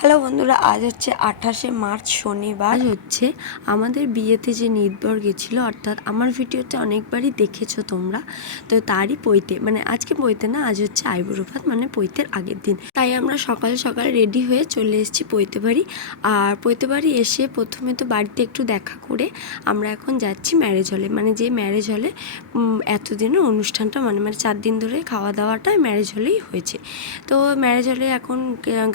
Hello বন্ধুরা, আজ হচ্ছে 28শে মার্চ শনিবার। আজ হচ্ছে আমাদের বিয়েতে যে নির্ভর গেছিলো, অর্থাৎ আমার ভিডিওতে অনেকবারই দেখেছো তোমরা, তো তারই পৈতে, মানে আজকে পৈতে না, আজ হচ্ছে আইবুড়ো ভাত, মানে পৈতের আগের দিন। তাই আমরা সকাল সকাল রেডি হয়ে চলে এসেছি পৈতে বাড়ি। আর পৈতে বাড়ি এসে প্রথমে তো বাড়িতে একটু দেখা করে আমরা এখন যাচ্ছি ম্যারেজ হলে, মানে যে ম্যারেজ হলে এতদিনের অনুষ্ঠানটা মানে 4 দিন ধরে খাওয়া দাওয়াটা ম্যারেজ হলেই হয়েছে। তো ম্যারেজ হলে এখন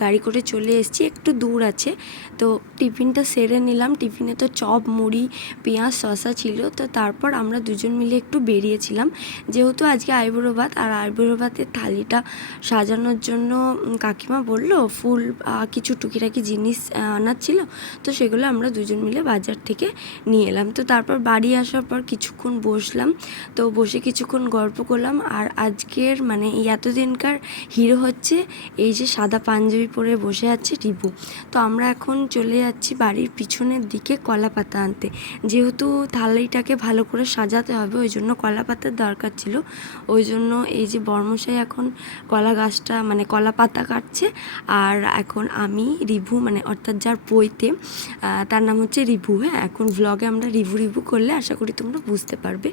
গাড়ি করে চলে এসেছি, একটু দূর আছে। তো টিফিনটা সেরে নিলাম। টিফিনে তো চপ, মুড়ি, পেঁয়াজ, শসা ছিল। তো তারপর আমরা দুজন মিলে একটু বেরিয়েছিলাম, যেহেতু আজকে আইবুড়ো ভাত। আর আইবুড়ো ভাতের থালিটা সাজানোর জন্য কাকিমা বললো ফুল কিছু টুকিটাকি জিনিস আনার ছিল, তো সেগুলো আমরা দুজন মিলে বাজার থেকে নিয়ে এলাম। তো তারপর বাড়ি আসার পর কিছুক্ষণ বসলাম, তো বসে কিছুক্ষণ গল্প করলাম। আর আজকের মানে এই এতদিনকার হিরো হচ্ছে এই যে সাদা পাঞ্জাবি পরে বসে আছে রিবু। তো আমরা এখন চলে যাচ্ছি বাড়ির পিছনের দিকে কলা পাতা আনতে, যেহেতু থালিটাকে ভালো করে সাজাতে হবে, ওই জন্য কলা পাতার দরকার ছিল। ওই জন্য এই যে বর্মশাই এখন কলা গাছটা মানে কলা পাতা কাটছে। আর এখন আমি রিভু, মানে অর্থাৎ যার পৈতে, তার নাম হচ্ছে রিভু। হ্যাঁ, এখন ভ্লগে আমরা রিভু রিভু করলে আশা করি তোমরা বুঝতে পারবে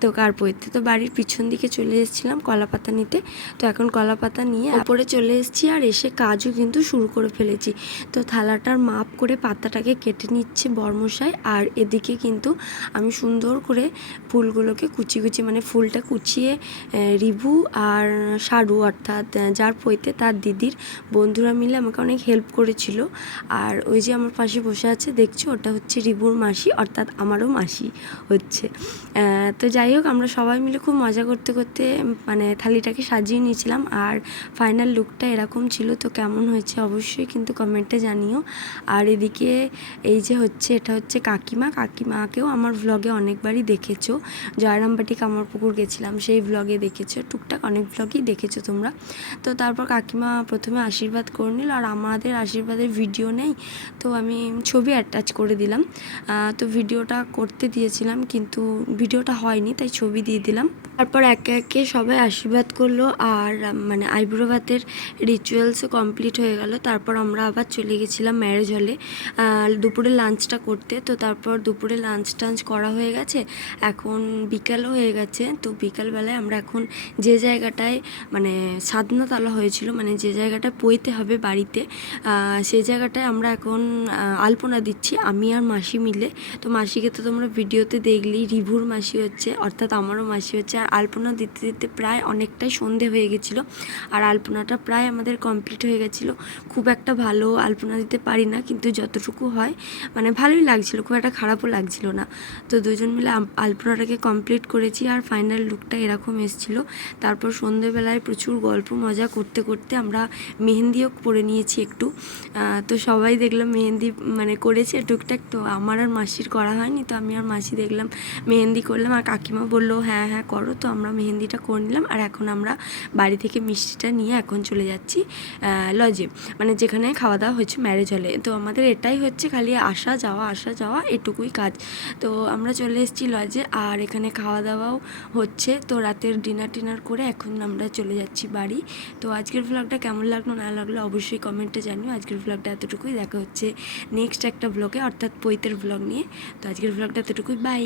তো কার পৈতে। তো বাড়ির পিছন দিকে চলে এসেছিলাম কলা পাতা নিতে। তো এখন কলা পাতা নিয়ে ওপরে চলে এসেছি, আর এসে কাজও কিন্তু শুরু করে ফেলেছি। তো থালাটার মাপ করে পাতাটাকে কেটে নিচ্ছে বর্মশাই। আর এদিকে কিন্তু আমি সুন্দর করে ফুলগুলোকে কুচি কুচি, মানে ফুলটা কুচিয়ে রিভু আর সারু, অর্থাৎ যার পৈতে তার দিদির বন্ধুরা মিলে আমাকে অনেক হেল্প করেছিল। আর ওই যে আমার পাশে বসে আছে দেখছো, ওটা হচ্ছে রিভুর মাসি, অর্থাৎ আমারও মাসি হচ্ছে। তো যাই হোক, আমরা সবাই মিলে খুব মজা করতে করতে মানে থালিটাকে সাজিয়ে নিয়েছিলাম। আর ফাইনাল লুকটা এরকম ছিল। তো কেমন হয়েছে অবশ্যই কিন্তু কমেন্টে জানিও। আর এদিকে এই যে হচ্ছে, এটা হচ্ছে কাকিমাকেও আমার ভ্লগে অনেকবারই দেখেছো। জয়রামবাটি কামারপুকুর গেছিলাম, সেই ভ্লগে দেখেছো, টুকটাক অনেক ভ্লগই দেখেছো তোমরা। তো তারপর কাকিমা প্রথমে আশীর্বাদ করে নিল, আর আমাদের আশীর্বাদের ভিডিও নেই, তো আমি ছবি অ্যাটাচ করে দিলাম। তো ভিডিওটা করতে দিয়েছিলাম কিন্তু ভিডিওটা হয়নি, তাই ছবি দিয়ে দিলাম। তারপর একে একে সবাই আশীর্বাদ করলো, আর মানে আইবুড়ো ভাতের রিচুয়ালসও কমপ্লিট হয়ে গেল। তারপর আমরা আবার চলে গেছিলাম ম্যারেজ হলে দুপুরে লাঞ্চটা করতে। তো তারপর দুপুরে লাঞ্চ টাঞ্চ করা হয়ে গেছে, এখন বিকালও হয়ে গেছে। তো বিকালবেলায় আমরা এখন যে জায়গাটায় মানে সাধনাতলা হয়েছিল, মানে যে জায়গাটায় পইতে হবে বাড়িতে, সেই জায়গাটায় আমরা এখন আলপনা দিচ্ছি আমি আর মাসি মিলে। তো মাসিকে তো তোমরা ভিডিওতে দেখলেই, রিভুর মাসি হচ্ছে, অর্থাৎ আমারও মাসি হচ্ছে। আর আলপনা দিতে দিতে প্রায় অনেকটাই সন্ধে হয়ে গেছিলো, আর আলপনাটা প্রায় আমাদের কমপ্লিট হয়ে গেছিলো। খুব একটা ভালো আলপনা দিতে পারি না, কিন্তু যতটুকু হয় মানে ভালোই লাগছিলো, খুব একটা খারাপও লাগছিলো না। তো দুজন মিলে আলপনাটাকে কমপ্লিট করেছি, আর ফাইনাল লুকটা এরকম এসেছিলো। তারপর সন্ধেবেলায় প্রচুর গল্প মজা করতে করতে আমরা মেহেন্দিও করে নিয়েছি একটু। তো সবাই দেখলাম মেহেন্দি মানে করেছে টুকটাক। তো আমার আর মাসির করা হয়নি, তো আমি আর মাসি দেখলাম মেহেন্দি করলাম, আর কাকিমা বললো হ্যাঁ হ্যাঁ করো। তো আমরা মেহেন্দিটা করে নিলাম, আর এখন আমরা বাড়ি থেকে মিষ্টিটা নিয়ে এখন চলে যাচ্ছি লজে, মানে যেখানে খাওয়া দাওয়া হচ্ছে ম্যারেজ হলে। তো আমাদের এটাই হচ্ছে, খালি আসা যাওয়া এটুকুই কাজ। তো আমরা চলে এসেছি লজে, আর এখানে খাওয়া দাওয়াও হচ্ছে। তো রাতের ডিনার করে এখন আমরা চলে যাচ্ছি বাড়ি। তো আজকের ভ্লগটা কেমন লাগলো না লাগলো অবশ্যই কমেন্টে জানিও। আজকের ভ্লগটা এতটুকুই, দেখা হচ্ছে নেক্সট একটা ভ্লগে, অর্থাৎ পৈতের ভ্লগ নিয়ে। তো আজকের ভ্লগটা এতটুকুই, বাই।